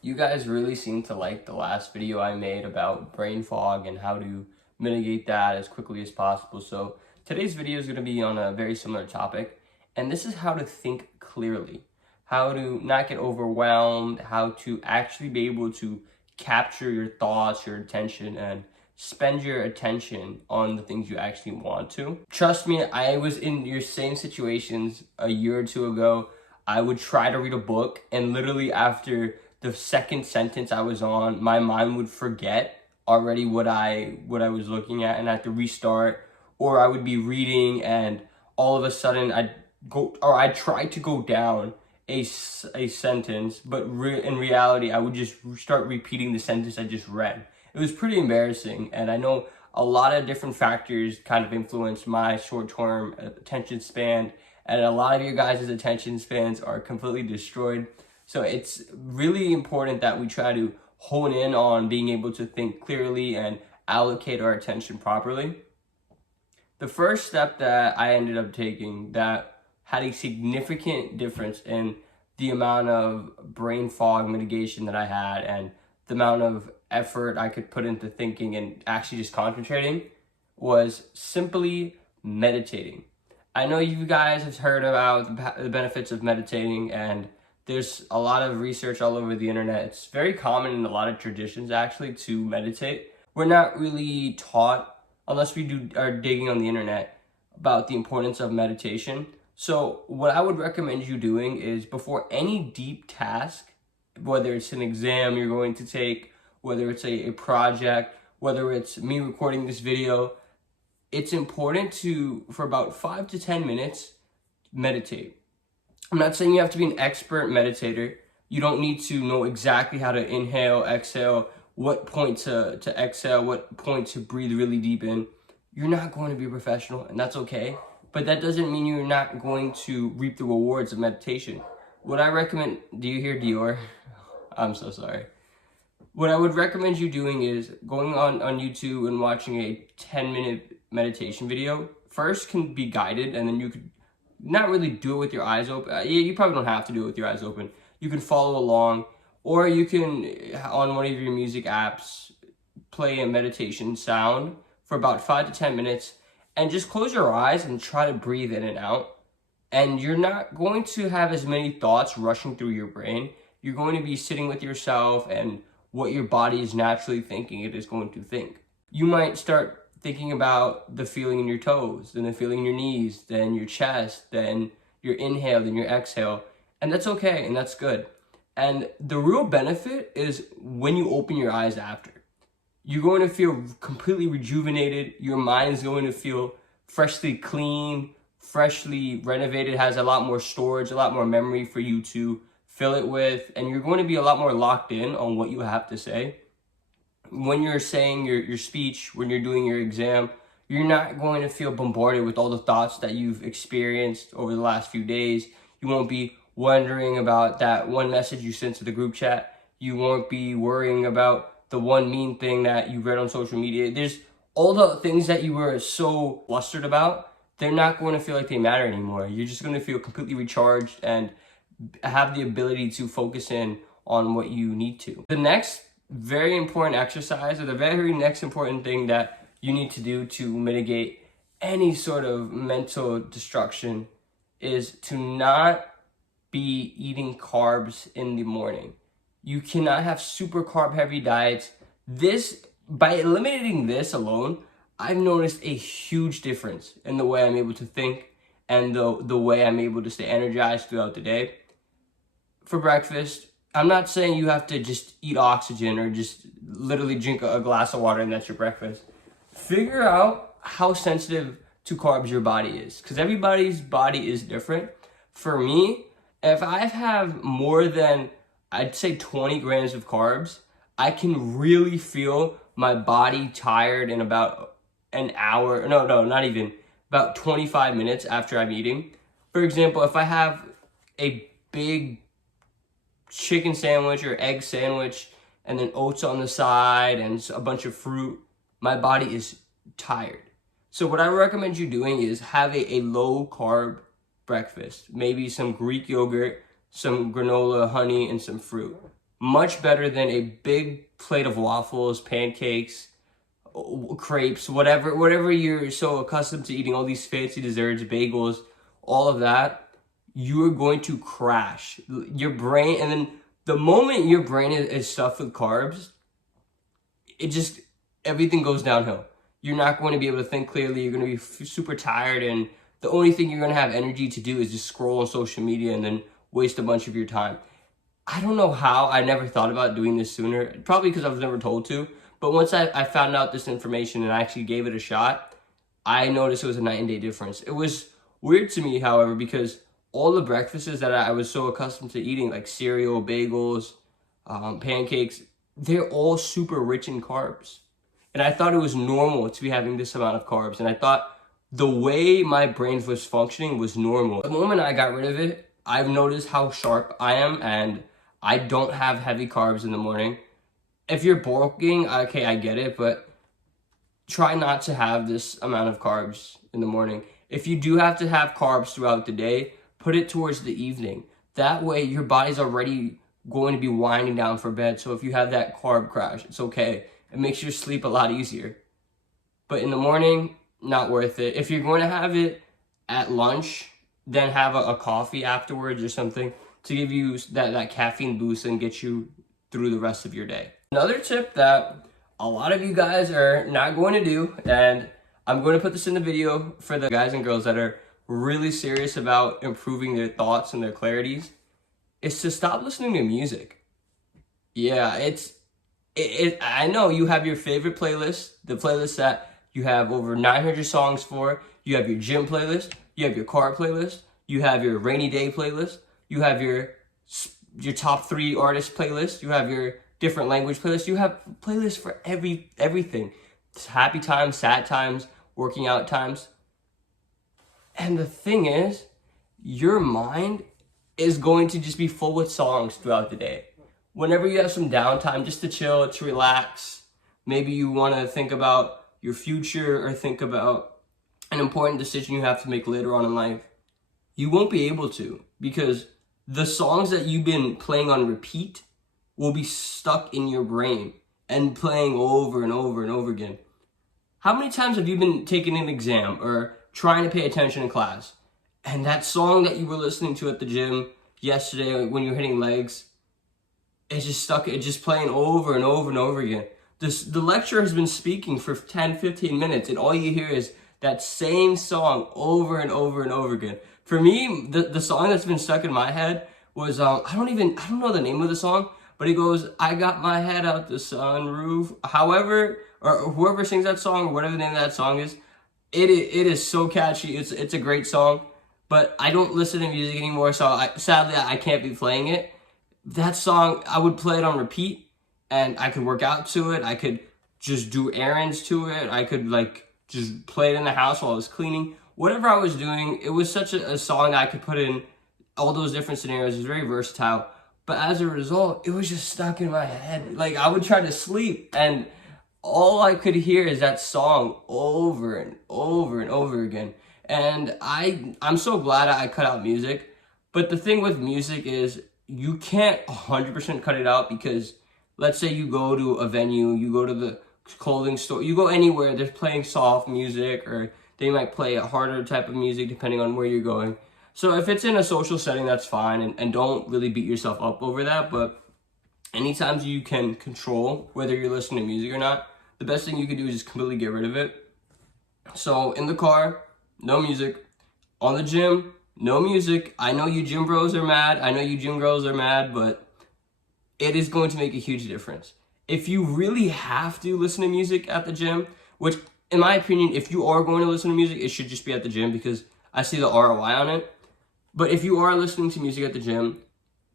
You guys really seem to like the last video I made about brain fog and how to mitigate that as quickly as possible. So today's video is going to be on a very similar topic, and this is how to think clearly, how to not get overwhelmed, how to actually be able to capture your thoughts, your attention, and spend your attention on the things you actually want to. Trust me, I was in your same situations a year or two ago. I would try to read a book, and literally after the second sentence I was on, my mind would forget already what I was looking at, and I had to restart. Or I would be reading, and all of a sudden I'd try to go down a sentence, but in reality I would just start repeating the sentence I just read. It was pretty embarrassing, and I know a lot of different factors kind of influence my short-term attention span, and a lot of your guys' attention spans are completely destroyed. So it's really important that we try to hone in on being able to think clearly and allocate our attention properly. The first step that I ended up taking that had a significant difference in the amount of brain fog mitigation that I had and the amount of effort I could put into thinking and actually just concentrating was simply meditating. I know you guys have heard about the benefits of meditating, and there's a lot of research all over the internet. It's very common in a lot of traditions actually to meditate. We're not really taught, unless we are digging on the internet, about the importance of meditation. So what I would recommend you doing is before any deep task, whether it's an exam you're going to take, whether it's a project, whether it's me recording this video, it's important to, for about 5 to 10 minutes, meditate. I'm not saying you have to be an expert meditator. You don't need to know exactly how to inhale, exhale, what point to exhale, what point to breathe really deep in. You're not going to be a professional, and that's okay. But that doesn't mean you're not going to reap the rewards of meditation. What I recommend, do you hear Dior? I'm so sorry. What I would recommend you doing is going on YouTube and watching a 10-minute meditation video. First can be guided, and then you could not really do it with your eyes open. You probably don't have to do it with your eyes open. You can follow along, or you can, on one of your music apps, play a meditation sound for about 5 to 10 minutes, and just close your eyes and try to breathe in and out. And you're not going to have as many thoughts rushing through your brain. You're going to be sitting with yourself and what your body is naturally thinking it is going to think. You might start thinking about the feeling in your toes, then the feeling in your knees, then your chest, then your inhale, then your exhale. And that's okay, and that's good. And the real benefit is when you open your eyes after. You're going to feel completely rejuvenated. Your mind is going to feel freshly clean, freshly renovated, has a lot more storage, a lot more memory for you to fill it with, and you're going to be a lot more locked in on what you have to say. When you're saying your speech, when you're doing your exam, you're not going to feel bombarded with all the thoughts that you've experienced over the last few days. You won't be wondering about that one message you sent to the group chat. You won't be worrying about the one mean thing that you read on social media. There's all the things that you were so flustered about, they're not going to feel like they matter anymore. You're just going to feel completely recharged and have the ability to focus in on what you need to. The next very important exercise, or the very next important thing that you need to do to mitigate any sort of mental destruction, is to not be eating carbs in the morning. You cannot have super carb heavy diets. By eliminating this alone, I've noticed a huge difference in the way I'm able to think and the way I'm able to stay energized throughout the day. For breakfast, I'm not saying you have to just eat oxygen or just literally drink a glass of water and that's your breakfast. Figure out how sensitive to carbs your body is, because everybody's body is different. For me, if I have more than, I'd say 20 grams of carbs, I can really feel my body tired in about an hour, no, not even, about 25 minutes after I'm eating. For example, if I have a big chicken sandwich or egg sandwich and then oats on the side and a bunch of fruit, my body is tired. So what I recommend you doing is have a low carb breakfast, maybe some Greek yogurt, some granola, honey, and some fruit. much better than a big plate of waffles, pancakes, crepes, whatever you're so accustomed to eating, all these fancy desserts, bagels, all of that. You're going to crash your brain. And then the moment your brain is stuffed with carbs, it just, everything goes downhill. You're not going to be able to think clearly. You're going to be super tired, and the only thing you're going to have energy to do is just scroll on social media and then waste a bunch of your time. I don't know how I never thought about doing this sooner, probably because I was never told to, but once I found out this information and I actually gave it a shot, I noticed it was a night and day difference. It was weird to me, however, because all the breakfasts that I was so accustomed to eating, like cereal, bagels, pancakes, they're all super rich in carbs. And I thought it was normal to be having this amount of carbs. And I thought the way my brain was functioning was normal. The moment I got rid of it, I've noticed how sharp I am, and I don't have heavy carbs in the morning. If you're bulking, okay, I get it, but try not to have this amount of carbs in the morning. If you do have to have carbs throughout the day, put it towards the evening. That way your body's already going to be winding down for bed. So if you have that carb crash, it's okay. It makes your sleep a lot easier. But in the morning, not worth it. If you're going to have it at lunch, then have a coffee afterwards or something to give you that caffeine boost and get you through the rest of your day. Another tip that a lot of you guys are not going to do, and I'm going to put this in the video for the guys and girls that are really serious about improving their thoughts and their clarities, is to stop listening to music. Yeah, I know you have your favorite playlist, the playlist that you have over 900 songs for. You have your gym playlist, you have your car playlist, you have your rainy day playlist, you have your top 3 artist playlist, you have your different language playlist, you have playlists for everything. It's happy times, sad times, working out times. And the thing is, your mind is going to just be full with songs throughout the day. Whenever you have some downtime, just to chill, to relax, maybe you want to think about your future or think about an important decision you have to make later on in life, you won't be able to, because the songs that you've been playing on repeat will be stuck in your brain and playing over and over and over again. How many times have you been taking an exam or trying to pay attention in class, and that song that you were listening to at the gym yesterday when you were hitting legs, it's just stuck, it's just playing over and over and over again. The lecturer has been speaking for 10, 15 minutes, and all you hear is that same song over and over and over again. For me, the song that's been stuck in my head was, I don't know the name of the song, but it goes, I got my head out the sunroof. However, or whoever sings that song, or whatever the name of that song is, it is so catchy. It's a great song, but I don't listen to music anymore, so sadly I can't be playing it. That song, I would play it on repeat, and I could work out to it. I could just do errands to it. I could just play it in the house while I was cleaning. Whatever I was doing, it was such a song I could put in all those different scenarios. It was very versatile. But as a result, it was just stuck in my head. Like, I would try to sleep, and all I could hear is that song over and over and over again. And I'm so glad I cut out music. But the thing with music is you can't 100% cut it out, because let's say you go to a venue, you go to the clothing store, you go anywhere, they're playing soft music, or they might play a harder type of music depending on where you're going. So if it's in a social setting, that's fine, and don't really beat yourself up over that. But anytime you can control whether you're listening to music or not, the best thing you can do is just completely get rid of it. So in the car, no music. On the gym, no music. I know you gym bros are mad. I know you gym girls are mad, but it is going to make a huge difference. If you really have to listen to music at the gym, which in my opinion, if you are going to listen to music, it should just be at the gym, because I see the ROI on it. But if you are listening to music at the gym,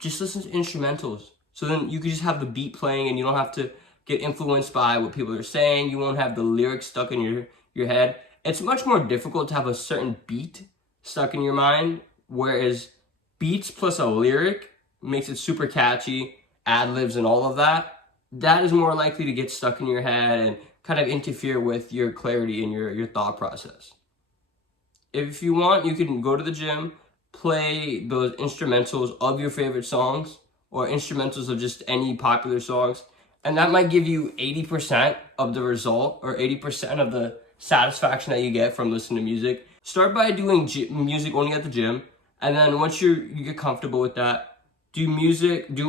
just listen to instrumentals. So then you can just have the beat playing, and you don't have to get influenced by what people are saying. You won't have the lyrics stuck in your head. It's much more difficult to have a certain beat stuck in your mind, whereas beats plus a lyric makes it super catchy, ad-libs and all of that. That is more likely to get stuck in your head and kind of interfere with your clarity and your thought process. If you want, you can go to the gym, play those instrumentals of your favorite songs or instrumentals of just any popular songs. And that might give you 80% of the result or 80% of the satisfaction that you get from listening to music. Start by doing music only at the gym. And then once you get comfortable with that, do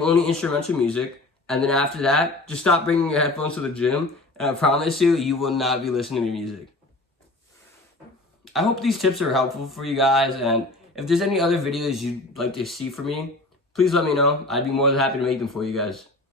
only instrumental music. And then after that, just stop bringing your headphones to the gym. And I promise you, you will not be listening to music. I hope these tips are helpful for you guys. And if there's any other videos you'd like to see from me, please let me know. I'd be more than happy to make them for you guys.